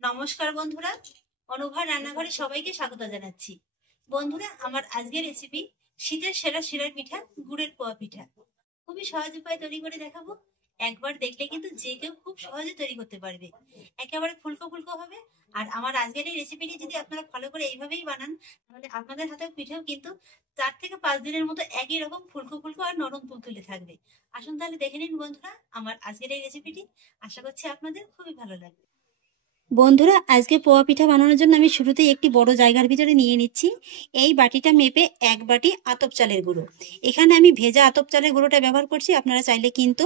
নমস্কার বন্ধুরা, অনুভা রান্নাঘরে সবাইকে স্বাগত জানাচ্ছি। বন্ধুরা, আমার আজকের রেসিপি শীতের সেরা শিরার পিঠা, গুড়ের পোয়া পিঠা। খুবই সহজ উপায় তৈরি করে দেখাবো। একবার দেখলে কিন্তু যে কেউ খুব সহজে তৈরি করতে পারবে। একেবারে ফুলকো ফুলকো হবে। আর আমার আজকের এই রেসিপিটি যদি আপনারা ফলো করে এইভাবেই বানান, তাহলে আপনাদের হাতেও পিঠেও কিন্তু 4 থেকে 5 দিনের মতো একই রকম ফুলকো ফুলকো আর নরম তুলতুলে থাকবে। আসুন তাহলে দেখে নিন বন্ধুরা আমার আজকের এই রেসিপিটি। আশা করছি আপনাদের খুবই ভালো লাগবে। বন্ধুরা, আজকে পোয়া পিঠা বানানোর জন্য আমি শুরুতেই একটি বড় জায়গার ভিতরে নিয়ে নিচ্ছি। এই বাটিটা মেপে 1 বাটি আতপ চালের গুঁড়ো। এখানে আমি ভেজা আতপ চালের গুঁড়োটা ব্যবহার করছি, আপনারা চাইলে কিন্তু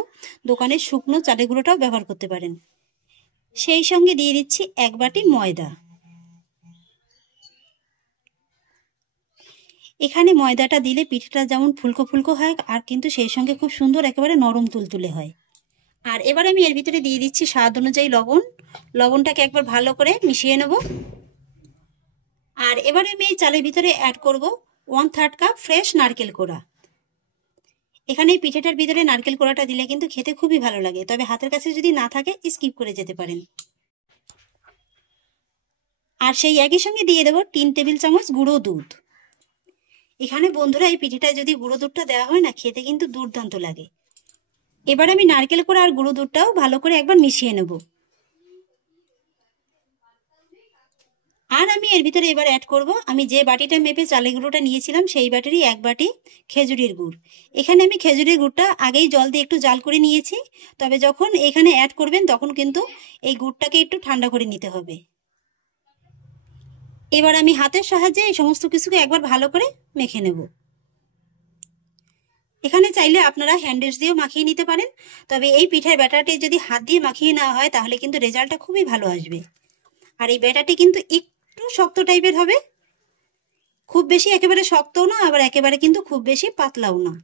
দোকানের শুকনো চালের গুঁড়োটাও ব্যবহার করতে পারেন। সেই সঙ্গে দিয়ে দিচ্ছি 1 বাটি ময়দা। এখানে ময়দাটা দিলে পিঠাটা যেমন ফুলকো ফুলকো হয়, আর কিন্তু সেই সঙ্গে খুব সুন্দর একেবারে নরম তুলতুলে হয়। আর এবার আমি এর ভিতরে দিয়ে দিচ্ছি স্বাদ অনুযায়ী লবণ। লবণটাকে একবার ভালো করে মিশিয়ে নেব। আর এবারে আমি এই চালের ভিতরে অ্যাড করব 1/3 কাপ ফ্রেশ নারকেল কোড়া। এখানে এই পিঠাটার ভিতরে নারকেল কোড়াটা দিলে কিন্তু খেতে খুবই ভালো লাগে, তবে হাতের কাছে যদি না থাকে স্কিপ করে যেতে পারেন। আর সেই একই সঙ্গে দিয়ে দেবো 3 টেবিল চামচ গুঁড়ো দুধ। এখানে বন্ধুরা এই পিঠাটায় যদি গুঁড়ো দুধটা দেওয়া হয় না, খেতে কিন্তু দুর্দান্ত লাগে। এবার আমি নারকেল কোড়া আর গুঁড়ো দুধটাও ভালো করে একবার মিশিয়ে নেব। আর আমি এর ভিতরে এবার অ্যাড করব আমি যে বাটিটা মেপে চালের গুঁড়োটা নিয়েছিলাম সেই বাটিরই 1 বাটি খেজুরের গুড়। এখানে আমি খেজুরের গুড়টা আগেই জল দিয়ে একটু জাল করে নিয়েছি, তবে যখন এখানে অ্যাড করবেন তখন কিন্তু এই গুড়টাকে একটু ঠান্ডা করে নিতে হবে। এবার আমি হাতের সাহায্যে এই সমস্ত কিছুকে একবার ভালো করে মেখে নেব। এখানে চাইলে আপনারা হ্যান্ডেস দিয়েও মাখিয়ে নিতে পারেন, তবে এই পিঠার ব্যাটারটি যদি হাত দিয়ে মাখিয়ে নেওয়া হয় তাহলে কিন্তু রেজাল্টটা খুবই ভালো আসবে। আর এই ব্যাটারটি কিন্তু একটু শক্ত টাইপের হবে, খুব বেশি একেবারে শক্তও না, আবার একেবারে কিন্তু খুব বেশি পাতলাও না।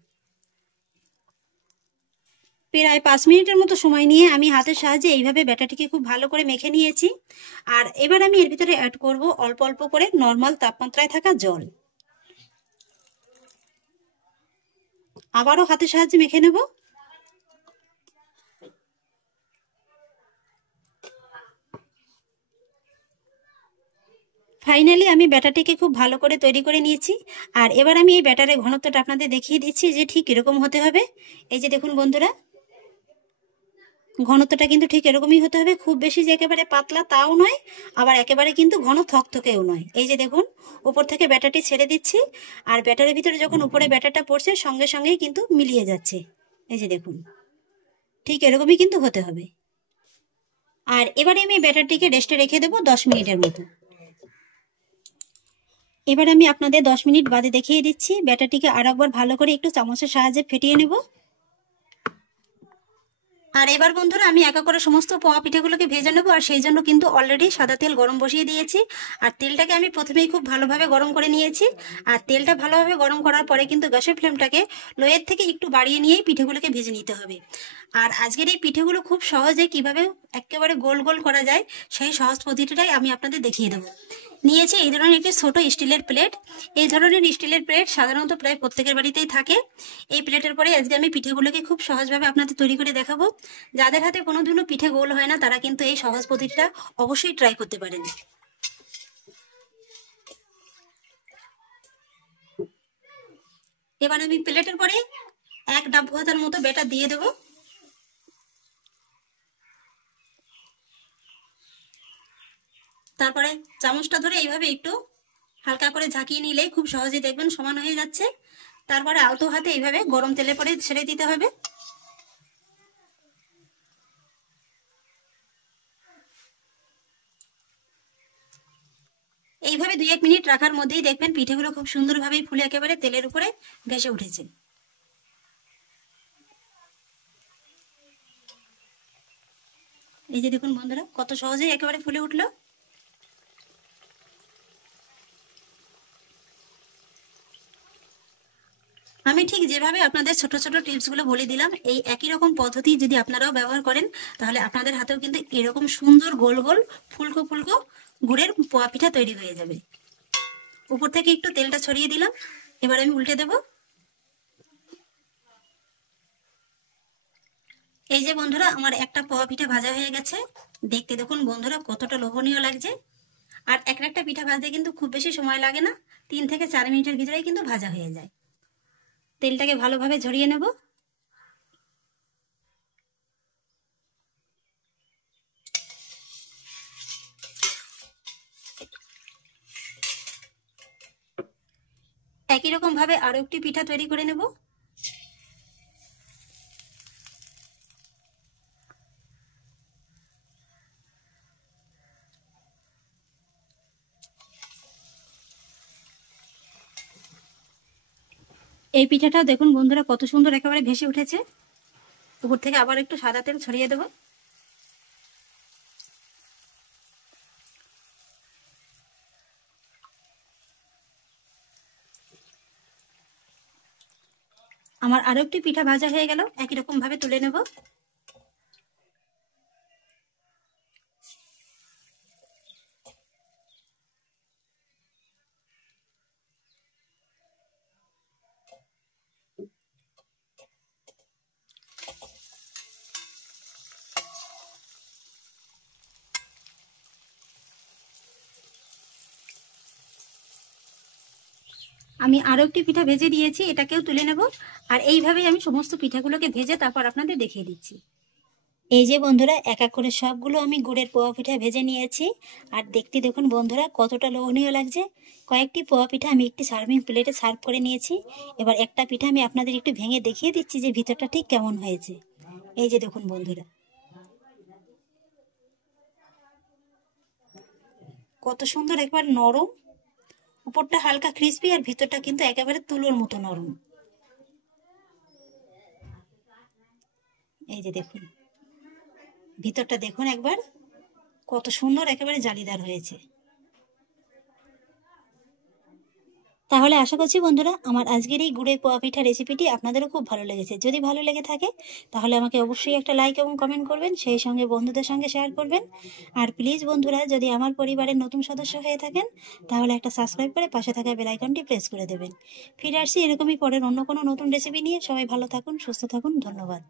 প্রায় 5 মিনিটের মতো সময় নিয়ে আমি হাতের সাহায্যে এইভাবে ব্যাটারটিকে খুব ভালো করে মেখে নিয়েছি। আর এবার আমি এর ভিতরে অ্যাড করব অল্প অল্প করে নর্মাল তাপমাত্রায় থাকা জল। আবারও হাতের সাহায্যে মেখে নেব। ফাইনালি আমি ব্যাটারটিকে খুব ভালো করে তৈরি করে নিয়েছি। আর এবার আমি এই ব্যাটারের ঘনত্বটা আপনাদের দেখিয়ে দিচ্ছি যে ঠিক এরকম হতে হবে। এই যে দেখুন বন্ধুরা, ঘনত্বটা কিন্তু ঠিক এরকমই হতে হবে, খুব বেশি যে একেবারে পাতলা তাও নয়, আবার একেবারে কিন্তু ঘন থকথকেও নয়। এই যে দেখুন, উপর থেকে ব্যাটারটি ছেড়ে দিচ্ছি, আর ব্যাটারের ভিতরে যখন উপরে ব্যাটারটা পড়ছে সঙ্গে সঙ্গেই কিন্তু মিলিয়ে যাচ্ছে। এই যে দেখুন, ঠিক এরকমই কিন্তু হতে হবে। আর এবারে আমি ব্যাটারটিকে রেস্টে রেখে দেবো 10 মিনিটের মতো। এবার আমি আপনাদের 10 মিনিট বাদে দেখিয়ে দিচ্ছি। ব্যাটারটিকে আর একবার ভালো করে একটু চামচের সাহায্যে ফেটিয়ে নেব। আর এবার বন্ধুরা আমি একা করে সমস্ত পোয়া পিঠেগুলোকে ভেজে নেবো, আর সেই জন্য কিন্তু অলরেডি সাদা তেল গরম বসিয়ে দিয়েছি। আর তেলটাকে আমি প্রথমেই খুব ভালোভাবে গরম করে নিয়েছি। আর তেলটা ভালোভাবে গরম করার পরে কিন্তু গ্যাসের ফ্লেমটাকে লোয়ের থেকে একটু বাড়িয়ে নিয়েই পিঠেগুলোকে ভেজে নিতে হবে। আর আজকের এই পিঠেগুলো খুব সহজে কিভাবে একেবারে গোল গোল করা যায় সেই সহজ পদ্ধতিটাই আমি আপনাদের দেখিয়ে দেবো। নিয়েছি এই ধরনের একটি ছোট স্টিলের প্লেট। এই ধরনের স্টিলের প্লেট সাধারণত প্রায় প্রত্যেকের বাড়িতেই থাকে। এই প্লেটের পরে আজকে আমি পিঠেগুলোকে খুব সহজভাবে আপনাদের তৈরি করে দেখাবো। যাদের হাতে কোনো দিনও পিঠে গোল হয় না তারা কিন্তু এই সহজ পদ্ধতিটা অবশ্যই ট্রাই করতে পারেন। এবার আমি প্লেটের পরে 1 ডাব্বু হাতার মতো ব্যাটার দিয়ে দেবো। তারপরে চামচটা ধরে এইভাবে একটু হালকা করে ঝাঁকিয়ে নিলেই খুব সহজেই দেখবেন সমান হয়ে যাচ্ছে। তারপরে আলতো হাতে এইভাবে গরম তেলে পরে ছেড়ে দিতে হবে। এইভাবে 2-1 মিনিট রাখার মধ্যেই দেখবেন পিঠেগুলো খুব সুন্দরভাবে ফুলে একেবারে তেলের উপরে ভেসে উঠেছে। এই যে দেখুন বন্ধুরা, কত সহজেই একেবারে ফুলে উঠলো। আমি ঠিক যেভাবে আপনাদের ছোট ছোট টিপসগুলো বলে দিলাম, এই একই রকম পদ্ধতি যদি আপনারাও ব্যবহার করেন তাহলে আপনাদের হাতেও কিন্তু এরকম সুন্দর গোল গোল ফুলকো ফুলকো গুড়ের পোয়া পিঠা তৈরি হয়ে যাবে। উপর থেকে একটু তেলটা ছড়িয়ে দিলাম। এবার আমি উল্টে দেব। এই যে বন্ধুরা, আমার একটা পোয়া পিঠা ভাজা হয়ে গেছে। দেখতে দেখুন বন্ধুরা কতটা লোভনীয় লাগছে। আর একটা একটা পিঠা ভাজতে কিন্তু খুব বেশি সময় লাগে না, 3 থেকে 4 মিনিটের ভিতরেই কিন্তু ভাজা হয়ে যায়। তেলটাকে ভালোভাবে ঝরিয়ে নেব। একই রকম ভাবে আরো একটি পিঠা তৈরি করে নেব। এই পিঠাটাও দেখুন বন্ধুরা কত সুন্দর একেবারে ভেসে উঠেছে। উপর থেকে আবার একটু সাদা তেল ছড়িয়ে দেব। আমার আরো একটি পিঠা ভাজা হয়ে গেল, একই রকম ভাবে তুলে নেব। আমি আরো একটি পিঠা ভেজে দিয়েছি, এটাকেও তুলে নেব। আর এইভাবেই আমি সমস্ত পিঠাগুলোকে ভেজে তারপর আপনাদের দেখিয়ে দিচ্ছি। এই যে বন্ধুরা, এক এক করে সবগুলো আমি গুড়ের পোয়া পিঠা ভেজে নিয়েছি। আর দেখতে দেখুন বন্ধুরা কতটা লোভনীয় লাগছে। কয়েকটি পোয়া পিঠা আমি একটি সার্ভিং প্লেটে সার্ভ করে নিয়েছি। এবার একটা পিঠা আমি আপনাদের একটু ভেঙে দেখিয়ে দিচ্ছি যে ভিতরটা ঠিক কেমন হয়েছে। এই যে দেখুন বন্ধুরা, কত সুন্দর, একবার নরম, উপরটা হালকা ক্রিস্পি আর ভিতরটা কিন্তু একেবারে তুলোর মতো নরম। এই যে দেখুন, ভিতরটা দেখুন একবার কত সুন্দর একেবারে জালিদার হয়েছে। তাহলে আশা করছি বন্ধুরা আমার আজকের এই গুড়ের পোয়া পিঠা রেসিপিটি আপনাদেরও খুব ভালো লেগেছে। যদি ভালো লেগে থাকে তাহলে আমাকে অবশ্যই একটা লাইক এবং কমেন্ট করবেন, সেই সঙ্গে বন্ধুদের সঙ্গে শেয়ার করবেন। আর প্লিজ বন্ধুরা, যদি আমার পরিবারের নতুন সদস্য হয়ে থাকেন তাহলে একটা সাবস্ক্রাইব করে পাশে থাকা বেল আইকনটি প্রেস করে দেবেন। ফিরে আসছি এরকমই পরের অন্য কোনো নতুন রেসিপি নিয়ে। সবাই ভালো থাকুন, সুস্থ থাকুন, ধন্যবাদ।